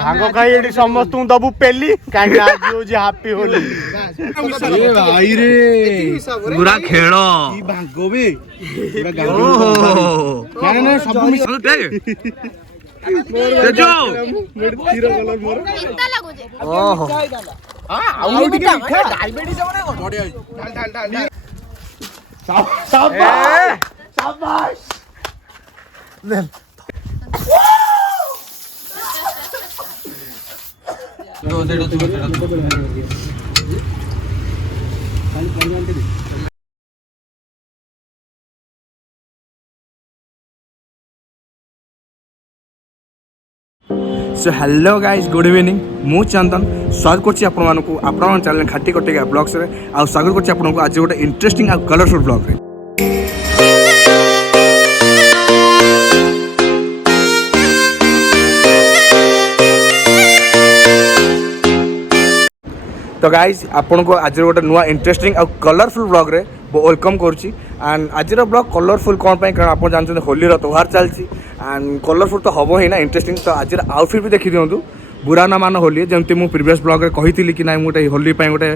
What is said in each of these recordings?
भांग खाई एडी समस्त दबु पेली काहे आज होजी हैप्पी होली ए भाई रे पूरा खेल ई भांग बे पूरा गाँव ना सब मिस तेजो मेरे तीर कलर मोर केता लागो जे ओहो हां आउ टिके मिठा डायबिटीज होने को बढ़िया ढाल शाबाश ले तो देडो so hello guys good evening मु चंदन स्वागत करछि आपण मानकु आपण चैनल खाटी कटिका ब्लॉग्स रे आ स्वागत करछि आपण को आज गोटे इंटरेस्टिंग आ कलरफुल ब्लॉग रे। तो गाइज आपण को आज गोटे नुआ इंटरेस्टिंग आ कलरफुल ब्लॉग रे वेलकम करछि एंड आज ब्लॉग कलरफुल कौन पाई कारण आप जानते होली त्योहार चलती एंड कलरफुल तो हम ही ना इंटरेस्टिंग तो आज आउटफिट भी देखी दिंतु बुरा ना मान होली जमती मुझे प्रीवियस ब्लॉग रे कही कि ना गोटे होली गोटे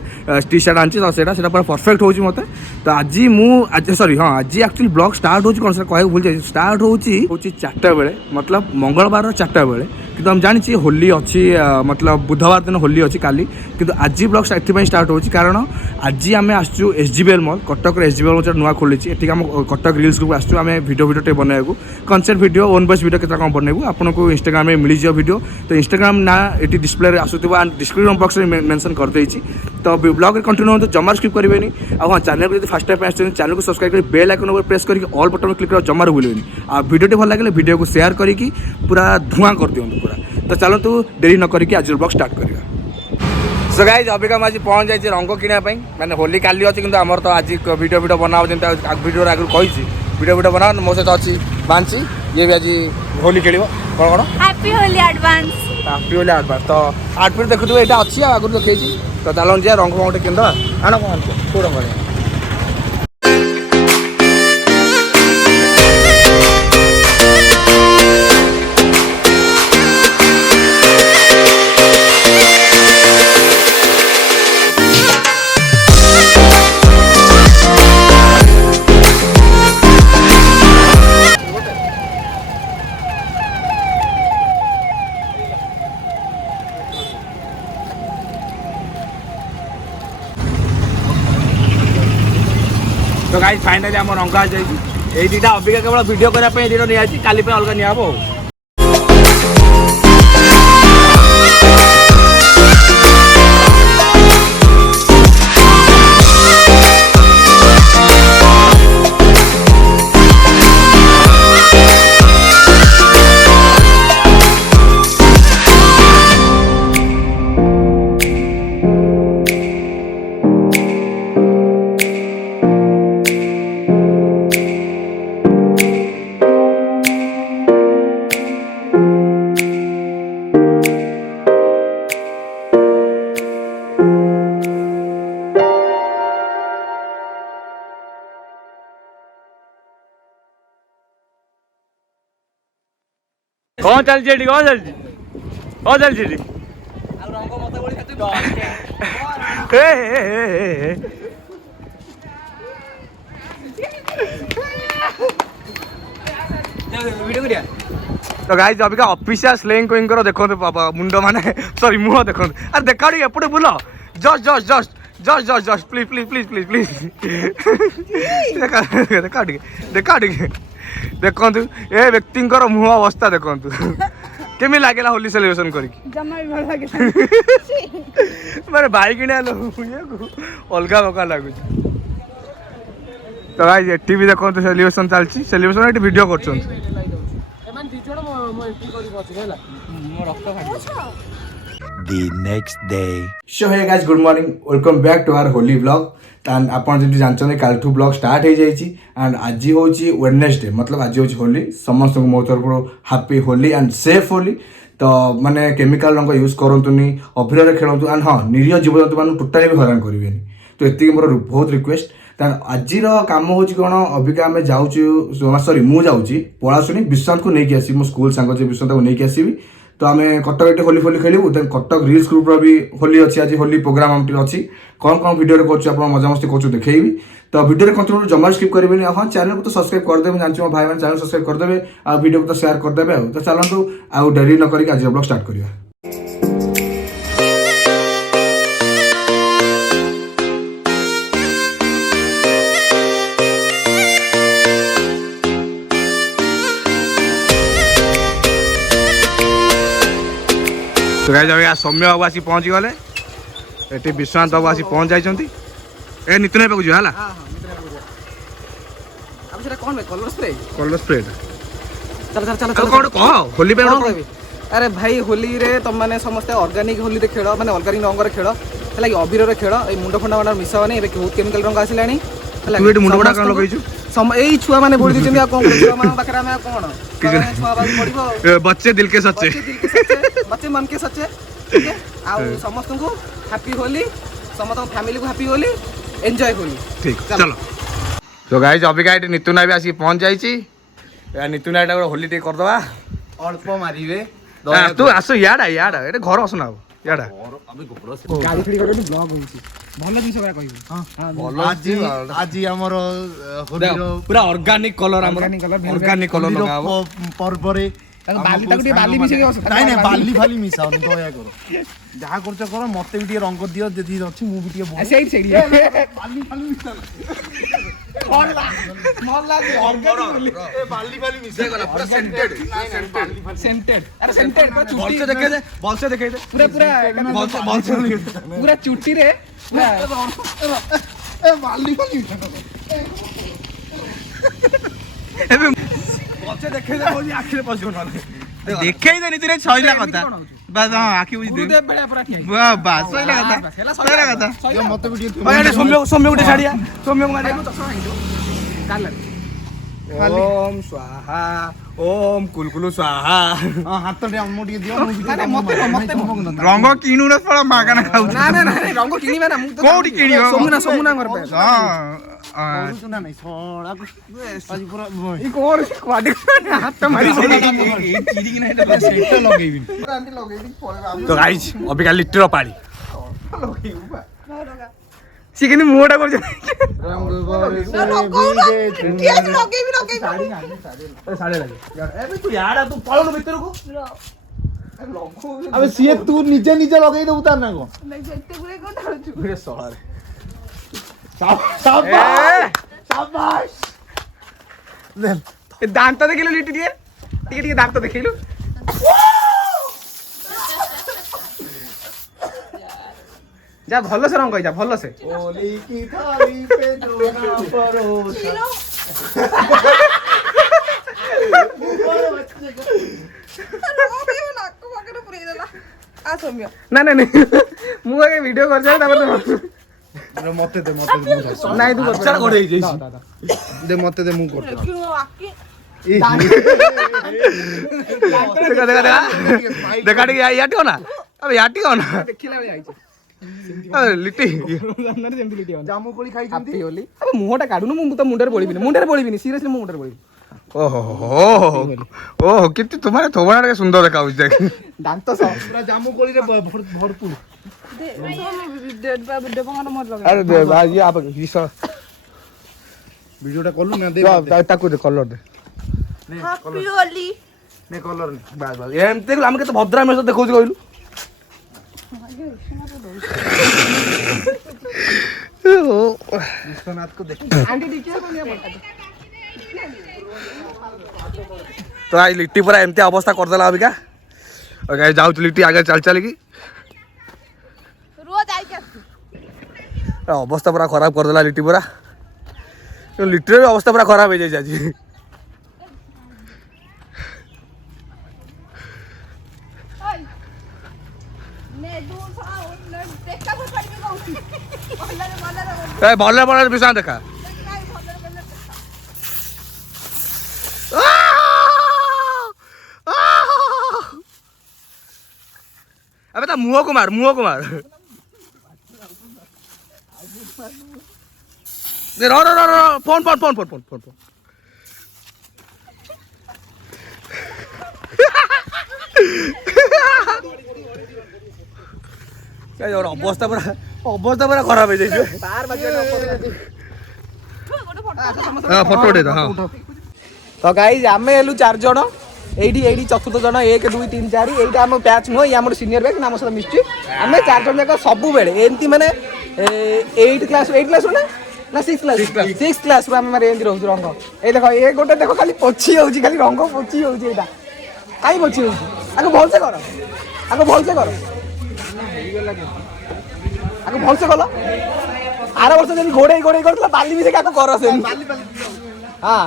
टी शर्ट आनी तो सेटा पूरा परफेक्ट हो मत तो आज सॉरी हाँ आज एक्चुअली ब्लॉग स्टार्ट होची कौन कह भूल जाए स्टार्ट होची 4टा बेले मतलब मंगलवार 4टा बेले किंतु हम जानी होली अच्छी मतलब बुधवार दिन होली अच्छी काली किंतु आज ब्लॉग ये स्टार्ट होची कारण आज आम आसचु SGBL mall Cuttack SGBL mall नुआ खोली एटी आम कटक रील्स ग्रुप आसचु आम भिडियो बनवाक concept video own voice video केतना कम बनैबू आपको इंस्टाग्राम में मिल जाए भिडियो तो इंस्टाग्राम ना ये डिस्प्ले आसुवा एंड डिस्क्रिप्शन बॉक्स में मेंशन कर देछि तो ब्लॉग कंटिन्यू हो जमा स्किप करेंगे आ हाँ चैनल को फर्स्ट टाइम आस चैनल को सब्सक्राइब कर बेल आइकन पर प्रेस करके ऑल बटन क्लिक कर जमार भूलेनि आ वीडियो भल लगे वीडियो को शेयर करके पूरा धुआं कर दिंतु पूरा तो चलतु देरी न करके आज ब्लॉग स्टार्ट करिया। सो गाइस अबिका आज पहुँच जाइए रंग किनापी मैंने होली काली अच्छी किंतु आमर तो आज वीडियो बनाओ जमी वीडियो आगे कही वीडियो बनाओ मो सहित अच्छी बांसी ये भी आज होली खेल कौन कौन हैप्पी होली एडवांस तो आउटफिट देखुए यहाँ अच्छी आगुरी देखी तो चलो जा रंग गोटे किन आण कौन कौ रंग तो गाइस फाइनली आम रंग आ जाइए ये दुटा अबिका केवल वीडियो करने दुटा नहीं काली अलग निहब कौन चलती कौन चलती तो गाइस अबिका ऑफिशियल स्लेइंग क्वीन करो देखो मुंड माने सॉरी मुह देखो अरे देखा एपटे बुल just just just just just just please please please please please देखा देखा देखु ए व्यक्ति मुह अवस्था देखु केमी लगे होली सेलिब्रेशन कर भाई कि अलग प्रकार लगुच तो भाई ये भी देखो सेलिब्रेशन चलती सेलिब्रेशन ये वीडियो कर The next day. So hey guys, good morning. Welcome back to our holy vlog. And आपन जब जानते कालठू ब्लॉग स्टार्ट हो जाइए एंड आज हूँ वेडनेसडे मतलब आज हूँ होली समस्त मो तरफ happy Holi and safe Holi तो माने केमिकल रंग यूज करतुनी अभिर खेलतु एंड हाँ निरीह जीवजंतु मान टोटाली भी हैरान करेंगे तो ये मोर बहुत रिक्वेस्ट आज काम हूँ कौन अबिका आम जाऊँ सॉरी मुझे पलाशुनी विश्रांत को लेकिन आसि मो स्कूल सांग विश्रांत को लेकिन आसवि तो आम कटक होली फोली खेलू देन कटक रिल्स ग्रुप भी होली अच्छी आज होली प्रोग्राम आम अच्छी कौन कौन भिडियो कर मजामस्ती कर देखेबी तो भिडियो कंटिन्यू जमा स्किप करेंगे हाँ चैनल को तो सब्सक्राइब करदेवे जानते हो भाई मैंने चैनल सब्सक्राइब करदेवे आ वीडियो को तो शेयर करदेवे तो चलतु आउ डेरी न करके आज ब्लॉग स्टार्ट करिया। तो गाइस अभी सौम्य बाबू आसी पहुँची गले ये विश्वनाथ बाबू आसी पहुँच जाइछंती ए नितिन पाक जो हला हां अब सेटा कोन में कलर स्प्रे चल चल चल कोन कह होली पे कहबी अरे भाई होली रे तुम माने समस्त ऑर्गेनिक होली रे खेल माने ऑर्गेनिक रंग रे खेल हला कि अबीर रे खेल ए मुंड फंडा वाला मिसावनी ए बहुत केमिकल रंग आसिलानी हला तू एट मुंड फंडा कान लगैछु एई छुआ माने बोल दिछन आ कोन छुआ मान बकरा में कोन छुआ बात पड़िबो बच्चे दिल के सच्चे बच्चे मन के सच्चे ठीक है आ समस्त को हैप्पी होली समस्त फैमिली को हैप्पी होली एंजॉय होली ठीक चलो। तो गाइस अभी गाइस नितुना भी आसी पहुंच जाईची या नितुना एटा होली टे कर दवा अल्प मारिबे तू आसो याडा एटा घर असना याडा गाड़ी खड़ी करके ब्लॉग होईची भल दिन सबरा कहबी हां आज हमर होलीरो पूरा ऑर्गेनिक कलर ऑर्गेनिक कलर लगाबो पर्वरे बाली मिसे के नाइ नाइ बाली फाली मिसाओ दया करो जहा करछ करो मते भी रंग दियो जदी अछि मु भी टिके सेड सेड बाली फाली मिसा मोहल्ला के ऑर्गेनिक ए बाली फाली मिसे गला पूरा सेंटेड अरे सेंटेड पूरा चुट्टी बॉल से देखे दे पूरा पूरा चुट्टी रे ए बाली फाली बच्चे देखे दे बोली आखिरे पसियो ना देखे ही नहीं तेरे छइला कथा बस हां आखि बुझी दे बड़ा पूरा ठीक वाह बस सइला कथा यो मते भी अरे सौम्य गुटे छाड़िया सौम्य को मारे ओम स्वाहा ओम कुलकुलु स्वाहा हां हाथ रे हम टिके दियो अरे मते रंग किनु न पड़ा मागना खाउ ना ना ना रंग किनिबा ना मु कोडी किनियो सोमुना घर पे हां सुना नहीं सोडा आज पूरा ई कोर क्वाडी हाथ मारी चिड़ी कि नहीं सेट लगेबी तो गाइस अभी का लिटर पानी सी किनी मुडा कर साड़े लगे ए तू यार तू पळो भीतर को अबे सीए तू निजे निजे लगेई दे उतार ना को नहीं जत्ते गुरे को धारछु ए सोळा रे शाबाश ए दांत देखिलो लिटी दिए टिके टिके दांत देखिलो जा भलो से रंग जा भलो से होली की थाली पे जो ना परोसा ना ना नहीं मु आगे वीडियो कर जाए मते दे नहीं तू चल कोड़े जैसी दे मते दे मु कर देखा देखा याटी हो ना अब याटी हो ना देखिला जाईछ लिटी जामु कोली खाई हैप्पी होली अब मुहटा काढुनु मु तो मुंडर बोलिबिनी सीरियसली मु मुंडर बोलिबी ओहो कितनी तुम्हारे थोबड़ा के सुंदर देखा उस देख दांत सब पूरा जामु कोली रे भरपूर अरे दे भाई ये आप किसा वीडियोटा करलु ना दे ताकू दे कलर दे हैप्पी होली ने कलर ने बस बस एमते हम के तो भद्रा में देखौ कहलु विश्वनाथ को देख आंटी टीचर को नहीं बता तो आज लिट्टी पूरा एमती अवस्था करदेला अबिका और गाइस जाऊ लिट्टी आगे चल चल की रोज आई के अवस्था पूरा खराब करदेला लिट्टी पूरा लिट्टी रे अवस्था पूरा खराब हो जाय आज ने दूर साउ ने देखा को पड़ी गई ए भले भले बिसान देखा अबे ता मुंह को मार दे रो फोन ଅବସ୍ଥା ପୁରା ଖରାପ ହେଇଯାଇଛି। ଫଟୋ ଉଠେଇ ହଁ। ତ ଗାଇଜ ଆମେ ହେଲୁ 4 ଜଣ ଏଇଠି ଚତୁର୍ଥ ଜଣ 1 2 3 4 ଏଇଟା ଆମ ବ୍ୟାଚ୍ ନୁହଁ ଇଏ ଆମର ସିନିୟର ବ୍ୟାଚ୍ ଆମ ସହିତ ମିଶୁଛି ଆମେ 4 ଜଣ ଯାକ ସବୁବେଳେ ଏମିତି ମାନେ 8 କ୍ଲାସ୍ ନା 6 କ୍ଲାସ୍ ରୁ ଆମେ ମାନେ ଏମିତି ରହୁଛୁ ରଙ୍ଗ ଏଇ ଦେଖ ଏ ଗୋଟେ ଦେଖ ଖାଲି ପୋଛି ହଉଛି ଖାଲି ରଙ୍ଗ ପୋଛି ହଉଛି ଏଇଟା କାଇଁ ପୋଛି ହଉଛି ଆଗ ଭଲସେ କର ଆର ବର୍ଷ ଯେମିତି ଘୋଡେଇ କରୁଥିଲା ବାଲି ବି ସେ କାକୁ କର ସେମିତି ହଁ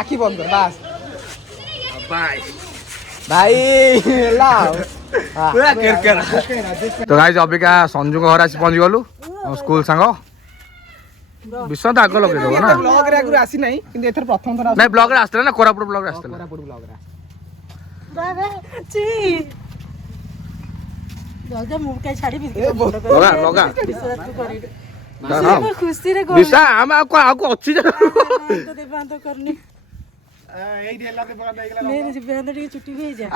ଆଖି ବନ୍ଦ କର ବାସ୍ ଭାଇ ତ ଗାଇଜ ଅବିକା ସଞ୍ଜୁଙ୍କ ଘରେ ଆସି ପହଞ୍ଚି ଗଲୁ ଆମ ସ୍କୁଲ ସାଙ୍ଗ ବିଶ୍ୱ ଆଗ ଲଗେଇଦବ ନା ବ୍ଲଗରେ ଆଗରୁ ଆସି ନାହିଁ କିନ୍ତୁ ଏଥର ପ୍ରଥମ ଥର ନାଇଁ ବ୍ଲଗରେ ଆସିଥିଲା ନା କୋରାପୁଟ ବ୍ଲଗରେ ଆସିଥିଲା ବିଶା ଆମେ ଆଉ ଅଛି ଯେ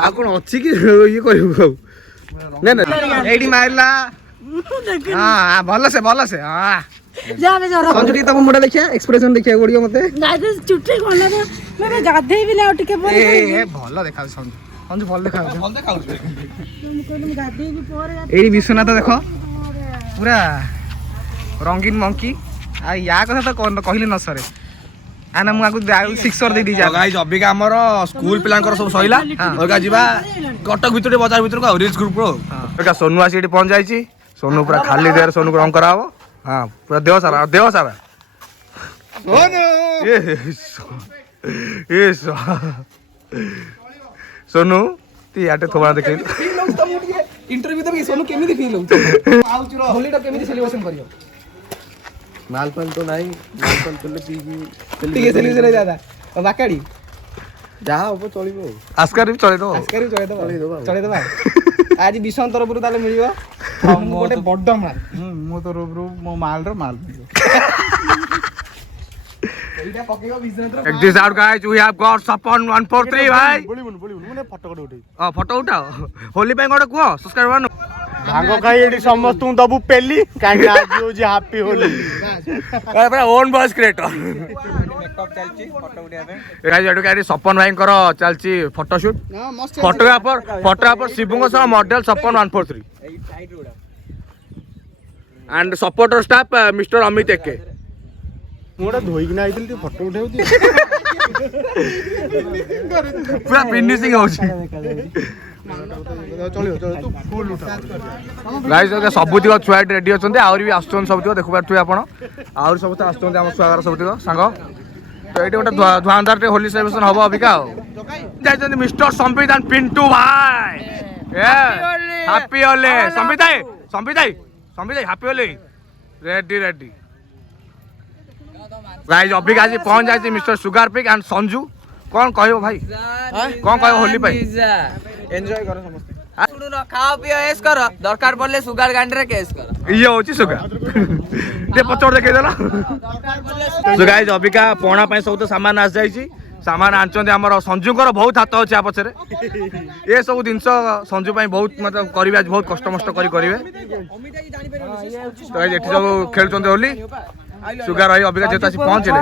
ଆଉ କଣ ଅଛି କି ଇଏ କରିବୁ ଆଉ ଏଇଠି ମାରିଲା ଭଲସେ ହଁ ତମ ମୁଣ୍ଡ ଦେଖିଆ ଏକ୍ସପ୍ରେସନ ଦେଖିବାକୁ ପଡିବ ମତେ ଗାଧେଇବି ନା ଟିକେ ଭଲ ଦେଖାଉଛି ସଞ୍ଜୁ ଭଲ ଦେଖାଉଛି ଏଇଠି ବିଶ୍ୱନାଥ ଦେଖ ପୁରା ରଙ୍ଗୀନ ମଙ୍କି ଆଉ ୟା କଥା ତ କହିଲେ ନ ସରେ ନା ମୁଁ ଆଗକୁ 6 ଦେଇ ଦେଇଛି ଅବିକା ଆମର ସ୍କୁଲ ପିଲାଙ୍କର ସବୁ ସଇଲା ଅବିକା ଯିବା କଟକ ଭିତରେ ବଜାର ଭିତରକୁ ଆଉ ରିଚ୍ ଗ୍ରୁପ ଅବିକା ସୋନୁ ଆସି ଏଠି ପହଞ୍ଚି ଯାଇଛି ସୋନୁ ପୁରା ଖାଲି ଦେହରେ ସୋନୁକୁ ରଙ୍ଗ କରାହବ ହଁ ପୁରା ଦେହ ସାରା ସୋନୁ ତୁ ଆଟେ ଥୋବା ଦେଖେଇ इंटरव्यू देबी सोनू केमिति फील होउछ होलीटा केमिति सेलिब्रेशन करियो मालपाल तो नहीं मालपाल तो पी ठीक है सेलिब्रेशन ज्यादा बाकाडी जहाँ हो चलिबो आस्कार भी चले दो चले दो आज विषण तरफ ताले मिलियो गोटे बड्ड माल मो तरफ मो माल रो माल Check this out guys, we have got Sapon 143 भाई बोली फोटो उठे फोटो उठाओ होली पे गोटे कुह सब्सक्राइबर भांग खाई एडी समस्त दबु पेली काहे आज होजी हैप्पी होली पूरा ओन वॉइस क्रिएटर मेकअप चलची फोटो उठिया पे गाइस एडु काई सपन भाई कर चलची फोटो शूट फोटोग्राफर शिबुंग सह model Sapan 143 and supporter staff mister Amit एके मोड़ा धोई कि आइथिल ती फोटो उठाउ दी पूरा फिनिशिंग हो चलियो तू फुल उठा गाइस सब तिक छुआ रेडी अछंते आउरी भी आछन सब तिक देखु पारथु आपण आउरी सब आछंते हम छुआगर सब तिक संग तो एटी गोटे धुआंधार टे होली सेलिब्रेशन हबो अबिका जाइछंती मिस्टर संबित एंड पिंटू भाई happy Holi Sambit happy Holi ready guys अभी आज पहुंच जाए mister sugar pick and Sanju कौन कहबो भाई कौन कहबो होली भाई एंजॉय करो समस्त सुनो खाओ पियो एस करो दरकार पड़ले सुगार गांडी रे केस करो ये होची सुगार ते पचोड़ देखे देला सो गाइस अबिका पोणा पय सब तो सामान आस जाईची सामान आनचंदे हमर संजू कर बहुत हाथ अछि आ पछरे ए सब जिंस संजू पय बहुत मतलब करिवे आज बहुत कष्ट मष्ट करी करिवे तो गाइस एठी सब खेलचंदे होली सुगार भाई अबिका जेता सी पहुंचले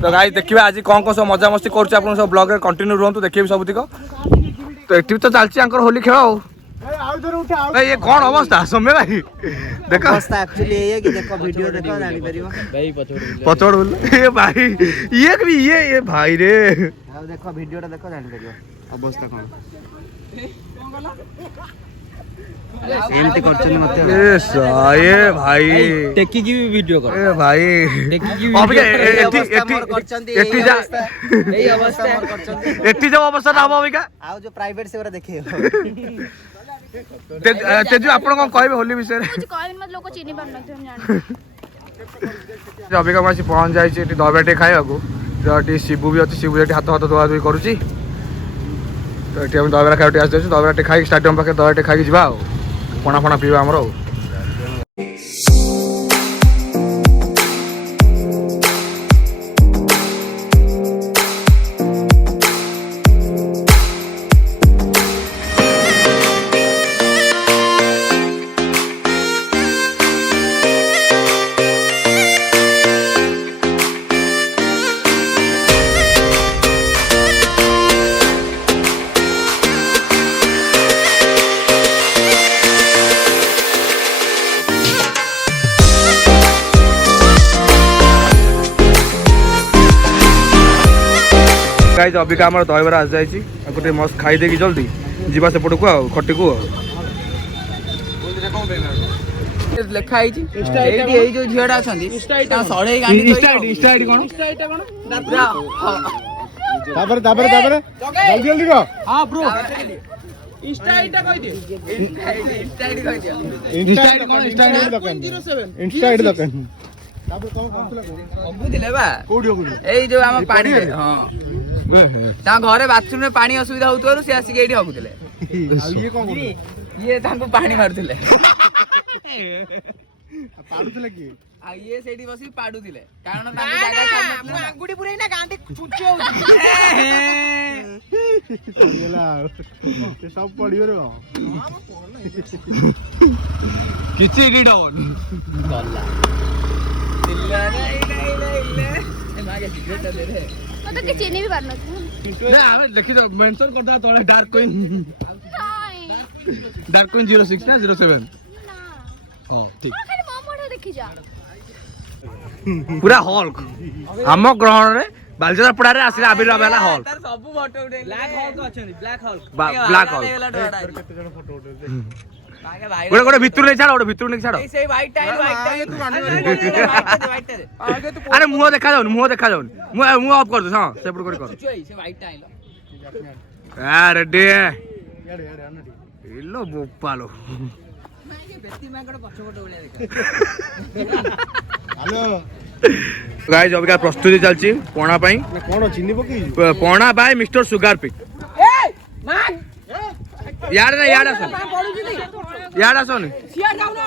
तो गाइस देखिबा आज कोन कोन सब मजा मस्ती करछ आपन सब ब्लॉग रे कंटिन्यू रहंतु देखिबे सब दिको तो एठी तो चलची अंकर होली खेल ये कौन अवस्था समय भाई देखो अवस्था एक्चुअली ये कि देखो वीडियो देखो जानि परिबो भाई पचोड़ बोल ये भाई ये भी ये भाई रे अब देखो वीडियोटा देखो जानि परिबो अवस्था कोन एमती करछन मत ए साये भाई टेकी की भी वीडियो कर ए भाई टेकी की अबे एठी जा एई अवस्था हमर करछन एठी जो अवस्था हबो अबिका आ जो प्राइवेट से ओरा देखे तेजु आपण कोन कहबे होली विषय रे कुछ कहले मत लोग चिनी पार नथि हम जान अबिका मासी पहुंच जाई छी एठी दबाटे खाइबा को जेठी शिबु भी अछि शिबु जेठी हाथ हाथ धोआ धोई करूची तो एठी हम दबारा खाइटी आस जाई दबारा खाइ स्टेडियम पाखे दबाटे खाइ जिबा ପଣା ଫଣା ପିଇବା ଆମର ଆଉ। गाइस अबिका आम दहीबरा आसी जाइए गोटे मस्त खाई देगी जल्दी जीवा सेपट को खटी को ଲେଖା ହେଇଛି ଏଇଠି ଏଇ ଯୋଉ ଝିଅଟା ଅଛନ୍ତି ତାଙ୍କ ସଢେଇ ଗାଣ୍ଡି ତାପରେ ତାପରେ ତାପରେ ଜଲ୍ଦି ଜଲ୍ଦି କହ। ହଁ ବ୍ରୋ ଇନଷ୍ଟା ଆଇଡି ଟା କହି ଦେ ଇନଷ୍ଟା ଆଇଡି କହିଦିଅ। ଇନଷ୍ଟା ଆଇଡି କଣ ଇନଷ୍ଟା ଆଇଡି ଦୋକାନ ଇନଷ୍ଟା ଆଇଡି ଦୋକାନ ତାପରେ କଣ କରୁଥିଲା ଅଗୁଥିଲେ ବା କୋଉଠି ଅଗୁଥିଲେ ଏଇ ଯୋଉ ଆମ ପାଣି ହଁ ତାଙ୍କ ଘରେ ବାଥରୁମ ରେ ପାଣି ଅସୁବିଧା ହଉଥିବାରୁ ସେ ଆସିକି ଏଇଠି ହଗୁଥିଲେ। ଆଉ ଇଏ କଣ କରୁଥିଲେ ଇଏ ତାଙ୍କୁ ପାଣି ମାରୁଥିଲେ ପାଡୁଥିଲେ କିଏ ଆଉ ଇଏ ସେଇଠି ବସିକି ପାଡୁଥିଲେ କାରଣ ତାଙ୍କ ଜାଗା ଛାଡୁନଥିଲେ ନା। ଆଙ୍ଗୁଠି ପୁରେଇ ନା ଗାଣ୍ଡି ପୁଚ ହଉଛି ହେଲା ଆଉ ସେ ସବୁ ପଡିବ ରେ କିଛି ଏଡିଟ୍ ହବନି मत के चीनी भी करना ना हमें लिखि दो मेंशन करता तळे डार्क कॉइन 06 ना 07 हां ठीक खाली मो मोड़ देखि जा पूरा हल्क हम ग्रहण रे बालजरा पड़ा रे आसिला आबिर बेला हल्क तार सब फोटो उठे ब्लैक हॉल अछनी ब्लैक हॉल ब्लैक हॉल केते जण फोटो उठेते आगे भाई गोटे गोटे भितर नहीं छाड़ गोटे भितर नहीं छाड़ से व्हाइट टाइल तू व्हाइट आगे तू अरे मुंह देखा जाउन मुंह ऑफ कर दे हां सेपट कर से व्हाइट टाइल अरे डे याडे याडे अन्ना इलो बोपालो बेटी मांगड़ पछपट ओलिया देखा हेलो गाइस अबिका प्रस्तुति चलची पणा पई कोन चिन्नी पकी पणा बाय मिस्टर सुगार पिक ए मां यार ना यार आसो यार आसो नि सिया जाऊ ना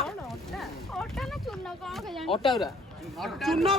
ओटा ना चुनना कौन के जाने ओटाउरा चुन्ना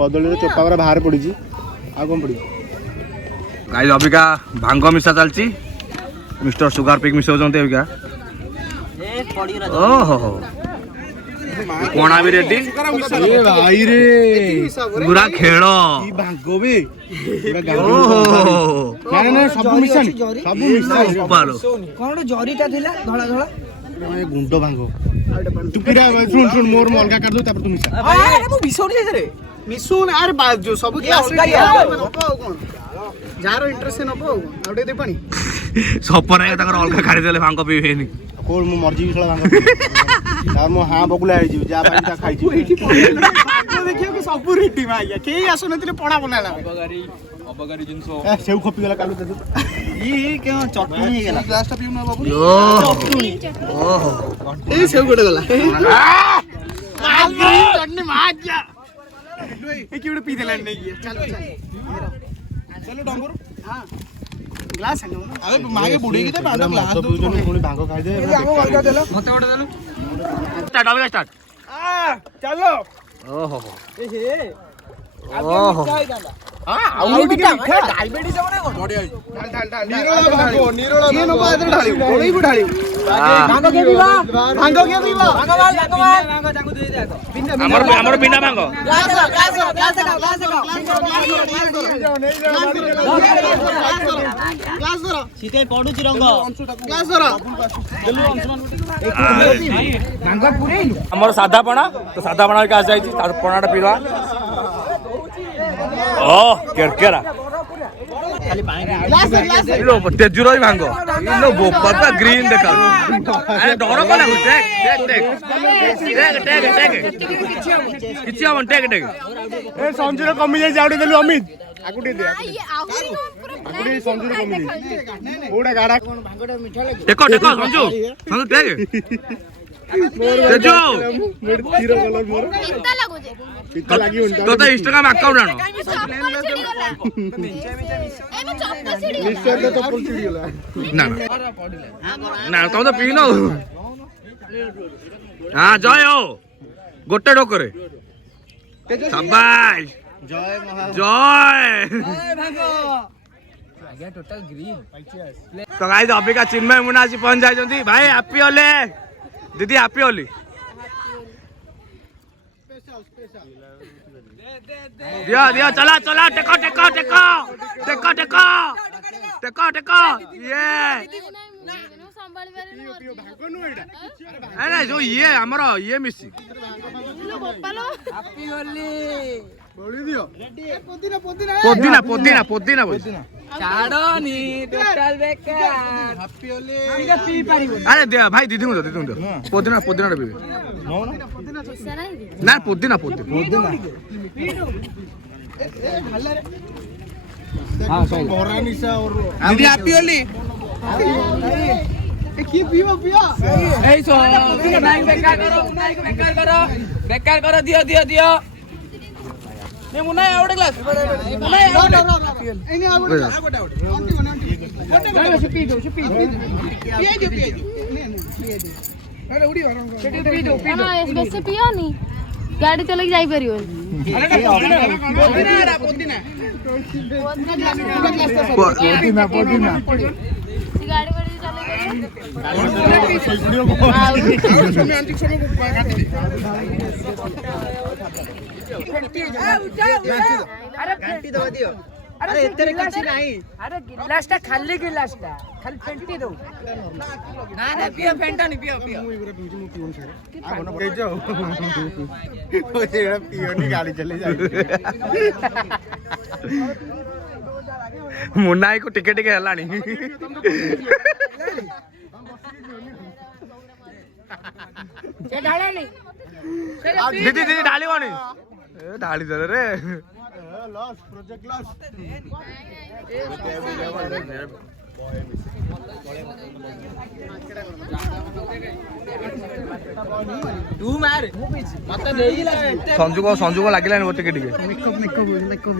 कदली चोपा गुरा बाहर पड़ी आ कौन पड़ी गाइस अबिका भांग मिसा चलची मिस्टर सुगार पिक मिसा होते अबिका ओहो कोणा भी रेडी ए भाई रे पूरा खेल ई भांगो बे पूरा ओहो ना ना सब मिसानी पालो कौन जरीटा थिला धळा धळा ए गुंडो भांगो तू पिरा सुन सुन मोर मलगा कर दो तापर तू मिसा अरे मु बिसोर जे रे मिसुन अरे जो सब क्लास रे कोन जार इंटरेस्ट नको आउटे दे पानी सपर है तकर अलगा खाड़ी देले भांग पीबेनी कोल मु मर्जी बिसला भांगो यार मो हां बकुला आइ जीव जा पानी ता खाइ जीव देखियो कि सब रेडी माइया के आसो नथिले पड़ा बनाला अबगारी जिंसो ए सेउ खपी गला कालू दे ई के चटनी हे गेला ग्लास ता पिउ ना बाबू चटनी ओहो ए सेउ गोटे गला चटनी मार जा ए की उडे पी देला नहीं चल चल चलो डंगर हां ग्लास है अबे मागे बुढ़ी की तो बांधो ग्लास दो कोनी भांगो खाइ दे हमो अलगा देलो मते ओटे देनु स्टार्ट अबिका स्टार्ट चलो ओहो ए हे ओहो हां आउ टिके डायबिटीज होने कोन बढ़िया ढाल ढाल निरोला भांगो ये नो बादर ढाली कोई भी ढाली भांगो के पीवा भांगो जांगो दे दे हमर बिना भांग ग्लास धरो सीते पडुची रंग ग्लास धरो हमर सादा पणा तो सादा पणा के आ जाई छी पणाटा पीवा ଓ କେରକେରା ତେଜୁର ବି ଭାଙ୍ଗ ବୋପା ଗ୍ରୀନ ଦେଖା ଡର କଣ ଲାଗୁଛି କିଛି ହବନି ଟେକ୍ ଟେକ୍ ଏ ସଞ୍ଜୁର କମି ଯାଇଛି ଆଉ ଟିକେ ଦେଲୁ ଅମିତ ଆକୁ ଟିକେ ଦେ ସଞ୍ଜୁର କମି ଯାଇଛି କୋଉଟା ଗାଡା ଟେକ ଟେକ ସଞ୍ଜୁ ସଞ୍ଜୁ ଟେକ୍ ତେଜୁ କ୍ଷୀର କଲର ମୋର ପିତା ଲାଗୁଛି ପିତା ଲାଗିବନି ତୋତେ ଇନଷ୍ଟାଗ୍ରାମ ଆକାଉଣ୍ଟ ଆଣ ନିଶ୍ଚୟ ତ ପୁଲ ଚିଡି ଗଲା ନା ନା ତମେ ତ ପିଇନ ହଁ ଜୟ ଓ ଗୋଟେ ଢୋକରେ ସାବାସ ଜୟ तो गाइस अबिका चिन्मय मुना आज पहुंच जाइछंती भाई हैप्पी होले दीदी हैप्पी होली दिया दिया चला चला टेको टेको टेको टेको टेको टेको टेको ये अरे जो ये हमरो ये मिसी हैप्पी होली बोली दियो पोदिना पोदिना पोदिना बोल छाड़नी टोटल बेकार हैप्पी होली ठीक पी पारिबो अरे दे भाई दीदी को दे पोदिना पोदिना रे ना पोदिना पोदिना हां सही बोरा निशा और दीदी हैप्पी होली की पियो पियो ए सो नाइक बेकार करो दियो दियो दियो ने मुना आवडे ग्लास मुना एनी आवडे पी दो पी अरे उड़ी पी दो हां वैसे पियो नी गाड़ी चले जाई परियो पोदिना पोदिना गाड़ी बड़ी चले अरे एतरे किछि नाही अरे गिलासटा खाली गिलासटा खाली फेंटी दो ना ना पियो फेंटानी पियो पियो के जाओ ओ जेड़ा पियोनी गाड़ी चले जाई मुन्नाई को टिके टिके हलानी से ढाला नहीं दीदी दीदी ढाली वानी ए ढाली दे रे लॉस प्रोजेक्ट लॉस तू मार मत देई ला संजू को लागिलानी टिके टिके निको